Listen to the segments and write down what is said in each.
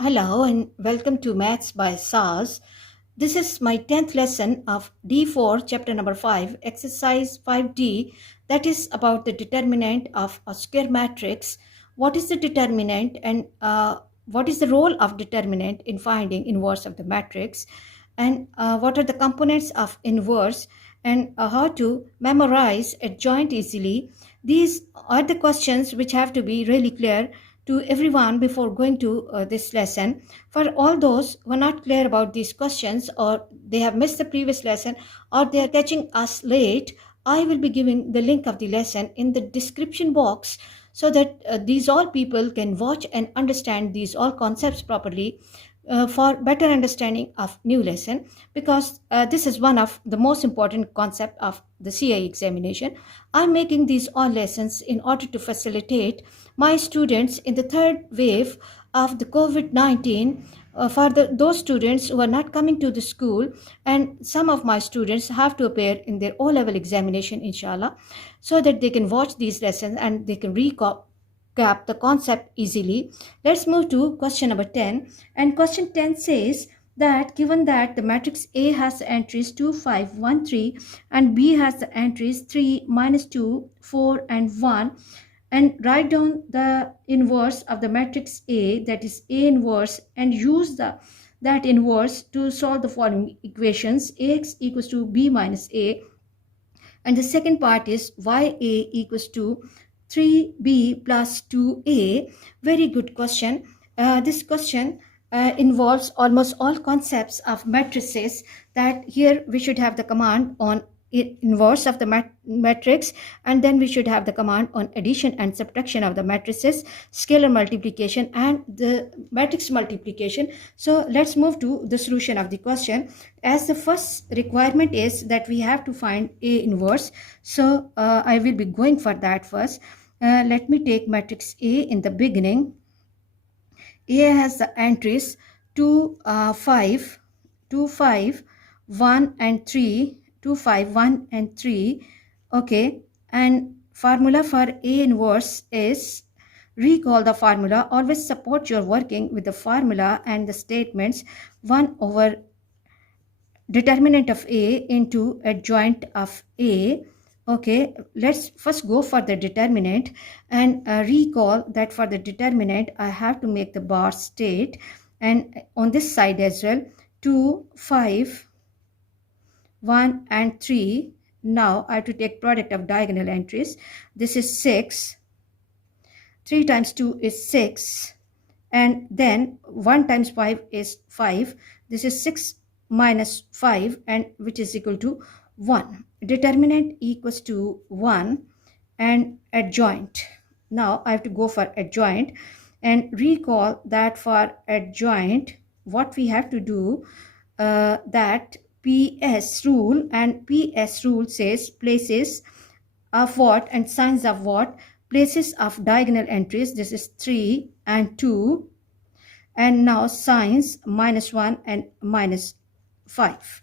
Hello and welcome to Maths by SARS. This is my 10th lesson of D4, chapter number 5, exercise 5D, that is about the determinant of a square matrix. What is the determinant and what is the role of determinant in finding inverse of the matrix, and what are the components of inverse, and how to memorize adjoint easily. These are the questions which have to be really clear to everyone before going to this lesson. For all those who are not clear about these questions, or they have missed the previous lesson, or they are catching us late, I will be giving the link of the lesson in the description box so that these all people can watch and understand these all concepts properly for better understanding of new lesson, because this is one of the most important concept of the CA examination. I'm making these all lessons in order to facilitate my students in the third wave of the COVID-19, for those students who are not coming to the school, and some of my students have to appear in their O-level examination, inshallah, so that they can watch these lessons and they can recap the concept easily. Let's move to question number 10. And question 10 says that given that the matrix A has the entries 2, 5, 1, 3, and B has the entries 3, -2, 4, and 1, and write down the inverse of the matrix A, that is A inverse, and use that inverse to solve the following equations: Ax equals to B minus A, and the second part is Ya equals to 3b plus 2a. Very good question. This question involves almost all concepts of matrices. That here we should have the command on inverse of the matrix, and then we should have the command on addition and subtraction of the matrices, scalar multiplication, and the matrix multiplication. So let's move to the solution of the question. As the first requirement is that we have to find A inverse, so I will be going for that first. Let me take matrix A in the beginning. A has the entries 2, 5, 2, 5, 1 and 3, 2, 5, 1 and 3. Okay, and formula for A inverse is, recall the formula, always support your working with the formula and the statements: 1 over determinant of A into adjoint of A. Okay, let's first go for the determinant, and recall that for the determinant I have to make the bar state, and on this side as well, 2, 5, 1 and 3. Now I have to take product of diagonal entries. This is 6. 3 times 2 is 6, and then 1 times 5 is 5. This is 6 minus 5, and which is equal to 1. Determinant equals to 1, and adjoint. Now I have to go for adjoint, and recall that for adjoint what we have to do, that PS rule, and PS rule says places of what and signs of what, places of diagonal entries. This is 3 and 2, and now signs -1 and -5.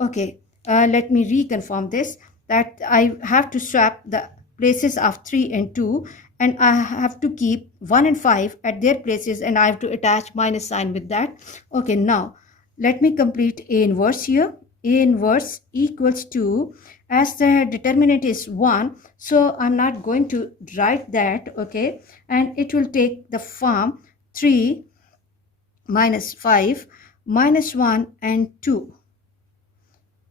Okay, let me reconfirm this, that I have to swap the places of 3 and 2, and I have to keep 1 and 5 at their places, and I have to attach minus sign with that. Okay, now let me complete A inverse here. A inverse equals to, as the determinant is 1, so I'm not going to write that. Okay, and it will take the form 3 minus 5 minus 1 and 2.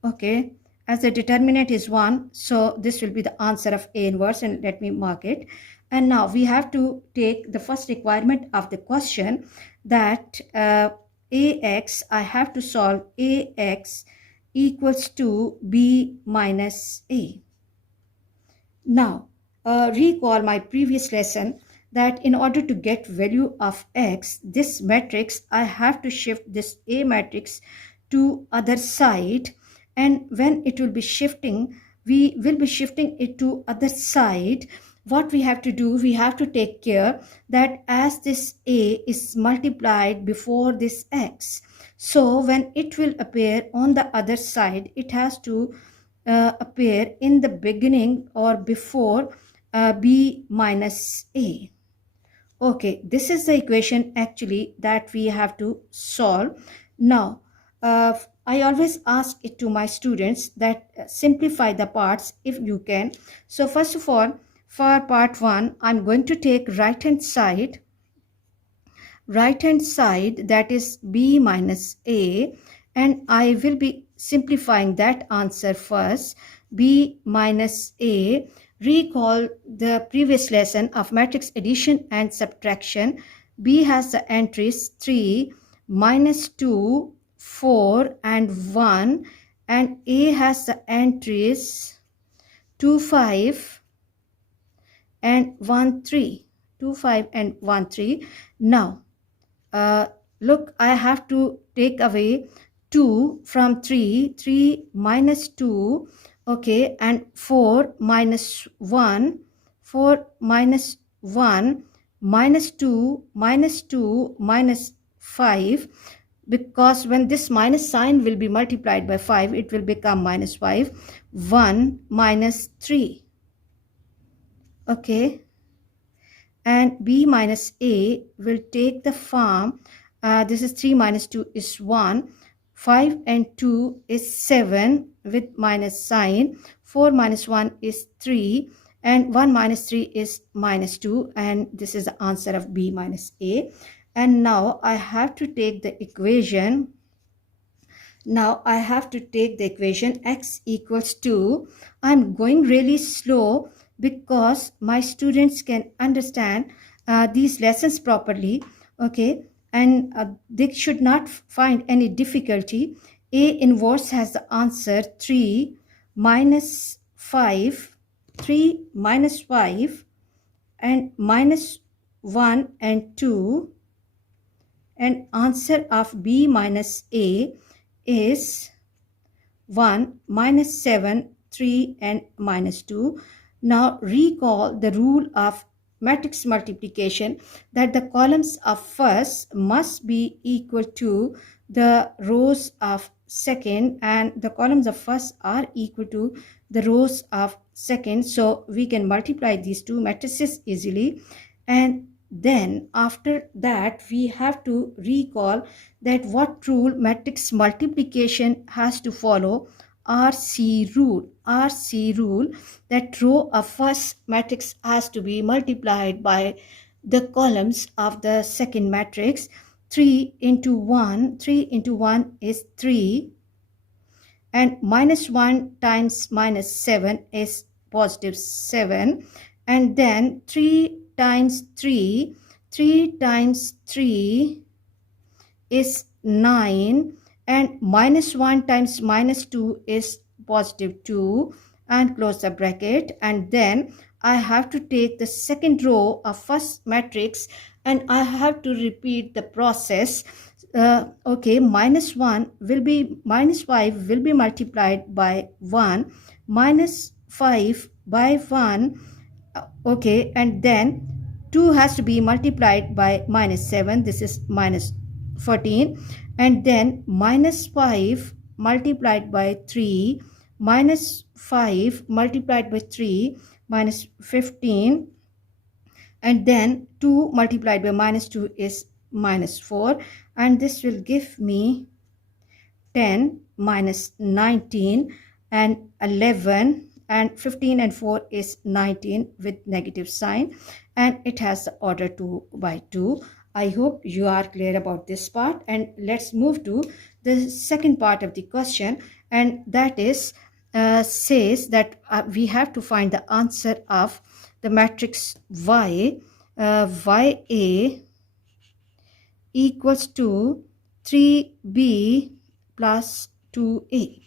Okay, as the determinant is 1, so this will be the answer of A inverse, and let me mark it. And now we have to take the first requirement of the question, that AX, I have to solve AX equals to B minus A. Now recall my previous lesson, that in order to get value of X, this matrix, I have to shift this A matrix to other side, and when it will be shifting, we will be shifting it to other side. What we have to do, we have to take care that as this A is multiplied before this X, so when it will appear on the other side, it has to appear in the beginning or before B minus A. Okay, this is the equation actually that we have to solve. Now, I always ask it to my students that simplify the parts if you can. So first of all, for part 1, I'm going to take right hand side, that is b minus a, and I will be simplifying that answer first. B minus a. Recall the previous lesson of matrix addition and subtraction. B has the entries 3, minus 2, 4 and 1, and A has the entries 2, 5 and 1, 3. 2, 5 and 1, 3. Now, look, I have to take away 2 from 3, 3 minus 2, okay, and 4 minus 1, 4 minus 1, minus 2, minus 2, minus 5, because when this minus sign will be multiplied by 5, it will become minus 5, 1 minus 3, okay, and b minus a will take the form, this is 3 minus 2 is 1, 5 and 2 is 7 with minus sign, 4 minus 1 is 3, and 1 minus 3 is minus 2, and this is the answer of b minus a. And now I have to take the equation. Now I have to take the equation x equals to, I'm going really slow because my students can understand these lessons properly, okay, and they should not find any difficulty. A inverse has the answer 3 minus 5, 3 minus 5 and minus 1 and 2, and answer of b minus a is 1, minus 7, 3 and minus 2. Now recall the rule of matrix multiplication, that the columns of first must be equal to the rows of second, and the columns of first are equal to the rows of second. So we can multiply these two matrices easily, and then after that we have to recall that what rule matrix multiplication has to follow. RC rule. RC rule, that row of first matrix has to be multiplied by the columns of the second matrix. 3 into 1, 3 into 1 is 3, and minus 1 times minus 7 is positive 7, and then 3 times 3, 3 times 3 is 9, and minus 1 times minus 2 is positive 2, and close the bracket. And then I have to take the second row of first matrix and I have to repeat the process. Okay, minus 1 will be, minus 5 will be multiplied by 1, minus 5 by 1, okay, and then 2 has to be multiplied by minus 7, this is minus 14, and then minus 5 multiplied by 3, minus 5 multiplied by 3, minus 15, and then 2 multiplied by minus 2 is minus 4, and this will give me 10 minus 19 and 11, and 15 and 4 is 19 with negative sign, and it has the order 2 by 2. I hope you are clear about this part, and let's move to the second part of the question, and that is says that we have to find the answer of the matrix Y, YA equals to 3B plus 2A.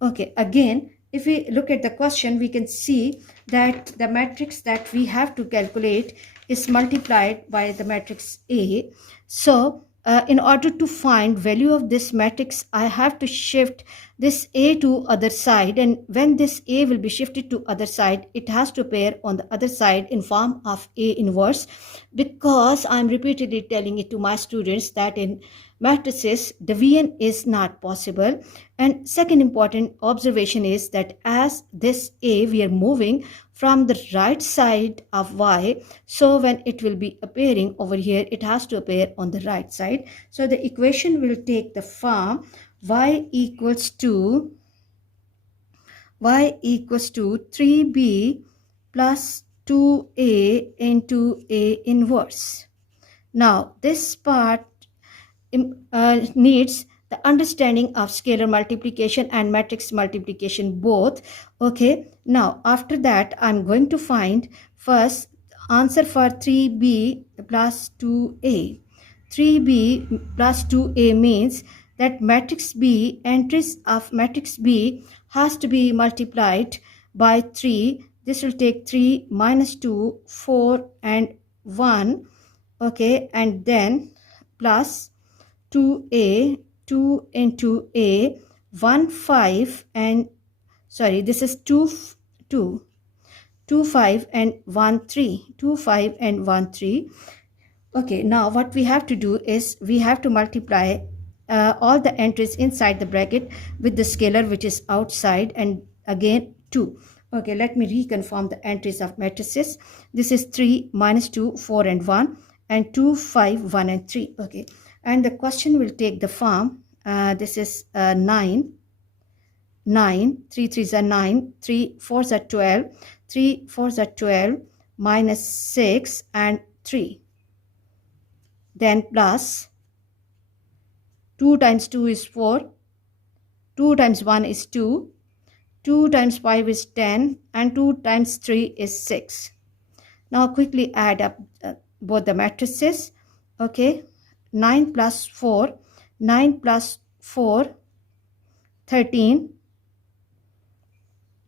Okay, again, if we look at the question, we can see that the matrix that we have to calculate is multiplied by the matrix A. So in order to find value of this matrix, I have to shift this A to other side, and when this A will be shifted to other side, it has to appear on the other side in form of A inverse, because I'm repeatedly telling it to my students that in matrices, division is not possible. And second important observation is that as this A, we are moving from the right side of Y, so when it will be appearing over here, it has to appear on the right side. So the equation will take the form Y equals to 3B plus 2A into A inverse. Now, this part needs the understanding of scalar multiplication and matrix multiplication both. Okay, now after that, I'm going to find first answer for 3B plus 2A. 3B plus 2A means that matrix B, entries of matrix B has to be multiplied by 3. This will take 3 minus 2, 4 and 1. Okay, and then plus 2A, 2 into A, 1, 5 and sorry, this is 2, 5 and 1, 3, 2, 5 and 1, 3. Okay, now what we have to do is we have to multiply all the entries inside the bracket with the scalar which is outside, and again 2. Okay, let me reconfirm the entries of matrices. This is 3 minus 2, 4 and 1 and 2, 5, 1 and 3. Okay, and the question will take the form. This is 9, 3 3s are 9, 3 4s are 12, 3 4s are 12, minus 6 and 3. Then plus 2 times 2 is 4, 2 times 1 is 2, 2 times 5 is 10, and 2 times 3 is 6. Now quickly add up both the matrices. Okay, 9 plus 4, 9 plus 4, 13,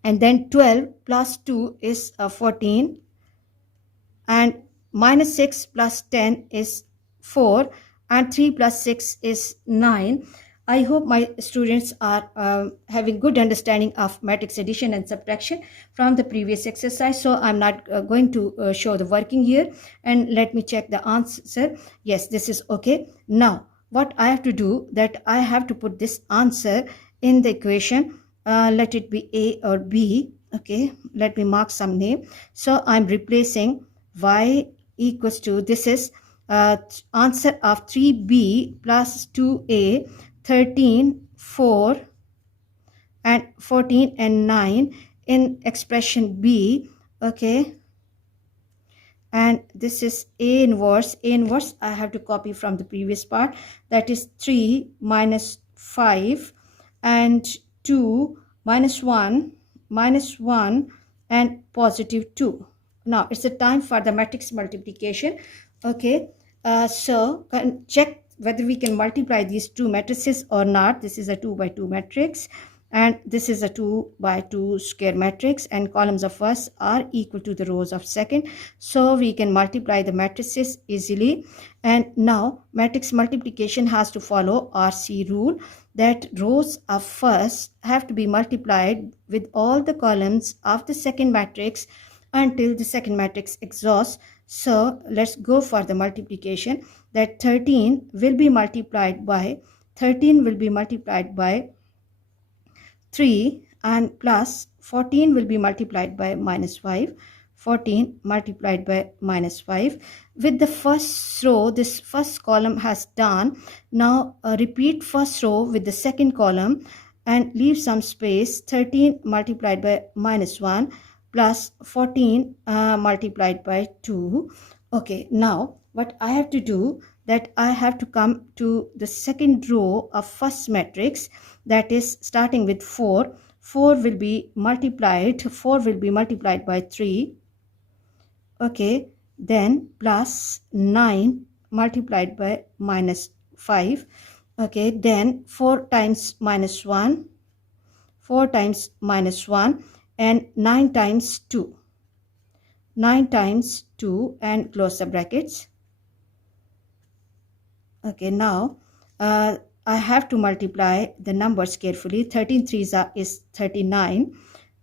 and then 12 plus 2 is 14, and minus 6 plus 10 is 4, and 3 plus 6 is 9. I hope my students are having good understanding of matrix addition and subtraction from the previous exercise. So I'm not going to show the working here, and let me check the answer. Yes, this is okay. Now what I have to do, that I have to put this answer in the equation. Let it be A or B. Okay, let me mark some name. So I'm replacing Y equals to, this is answer of 3B plus 2A, 13, 4 and 14 and 9 in expression B. Okay, and this is A inverse. A inverse I have to copy from the previous part, that is 3 minus 5 and 2 minus 1 and positive 2. Now it's the time for the matrix multiplication. Okay, so check whether we can multiply these two matrices or not. This is a 2 by 2 matrix, and this is a 2 by 2 square matrix, and columns of first are equal to the rows of second, so we can multiply the matrices easily. And now matrix multiplication has to follow RC rule, that rows of first have to be multiplied with all the columns of the second matrix until the second matrix exhausts. So let's go for the multiplication, that 13 will be multiplied by 3, and plus 14 will be multiplied by minus 5, 14 multiplied by minus 5. With the first row, this first column has done. Now repeat first row with the second column and leave some space. 13 multiplied by minus 1 plus 14 multiplied by 2. Okay, now what I have to do, that I have to come to the second row of first matrix, that is starting with 4. 4 will be multiplied by 3. Okay, then plus 9 multiplied by minus 5. Okay, then 4 times minus 1, 4 times minus 1, and 9 times 2. 9 times 2 and close the brackets. Okay, now I have to multiply the numbers carefully. 13 3s is 39,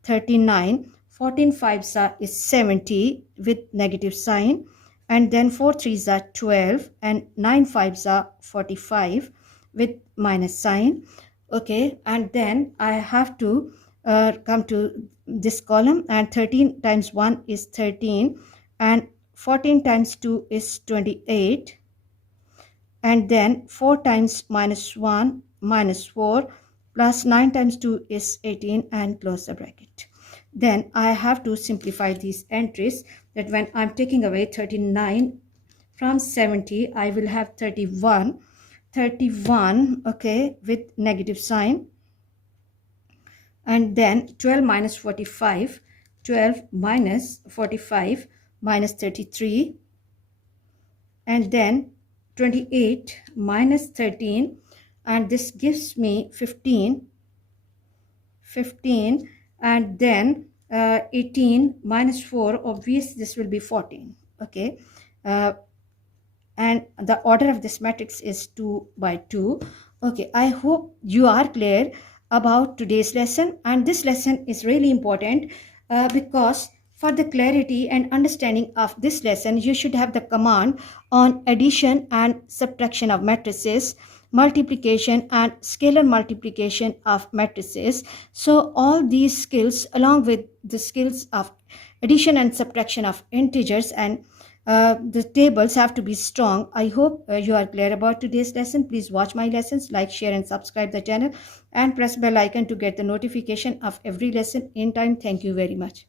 14 5s is 70 with negative sign, and then 4 3s are 12, and 9 5s are 45. with minus sign. Okay, and then I have to come to this column, and 13 times 1 is 13, and 14 times 2 is 28, and then 4 times minus 1 minus 4 plus 9 times 2 is 18, and close the bracket. Then I have to simplify these entries, that when I'm taking away 39 from 70, I will have 31, okay, with negative sign. And then 12 minus 45, 12 minus 45 minus 33, and then 28 minus 13, and this gives me 15, and then 18 minus 4, obviously this will be 14. Okay, and the order of this matrix is 2 by 2. Okay, I hope you are clear about today's lesson, and this lesson is really important because for the clarity and understanding of this lesson, you should have the command on addition and subtraction of matrices, multiplication and scalar multiplication of matrices. So all these skills, along with the skills of addition and subtraction of integers, and the tables have to be strong. I hope you are clear about today's lesson. Please watch my lessons, like, share and subscribe the channel, and press bell icon to get the notification of every lesson in time. Thank you very much.